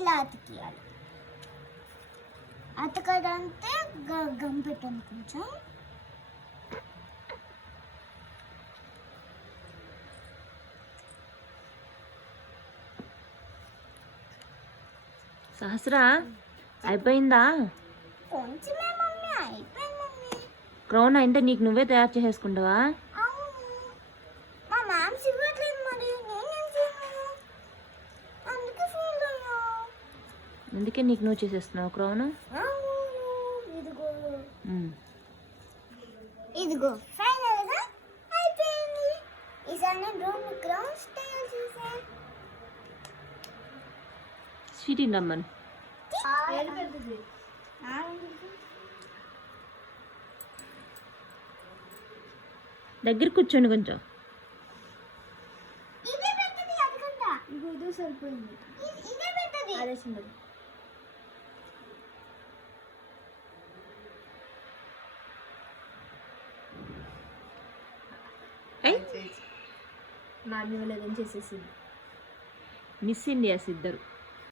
ఇలా అతికియాలి. అతకడంతే గమ్ పెట్టాను కొంచెం. సహస్రా అయిపోయిందా? కొంచెమే మమ్మీ, అయిపోయింది మమ్మీ. క్రౌన్ అంటే నీకు నువ్వే తయారు చేసేసుకుంటావా? అవును, మా మ్యామ్ ఇవ్వట్లేదు, మరి నేనేం చేయను, అందుకే ఫీల్ అయ్యా. అందుకే నీకు నువ్వు చేసేస్తున్నావు క్రౌన్. ఇదిగో ఇదిగో ఫైనల్ గా అయిపోయింది. ఈసారి నేను రూమ్ క్రౌన్ స్టైల్ చేసా. స్వీటీ రమ్మను. దగ్గర కూర్చోండి కొంచెం. ఇదే పెద్దది అదకంట. ఇదే సరిపోయింది. ఇదే పెద్దది. అదే చిన్నది. నాన్న లేదని చేసేసింది. మిస్ ఇండియాస్ ఇద్దరు.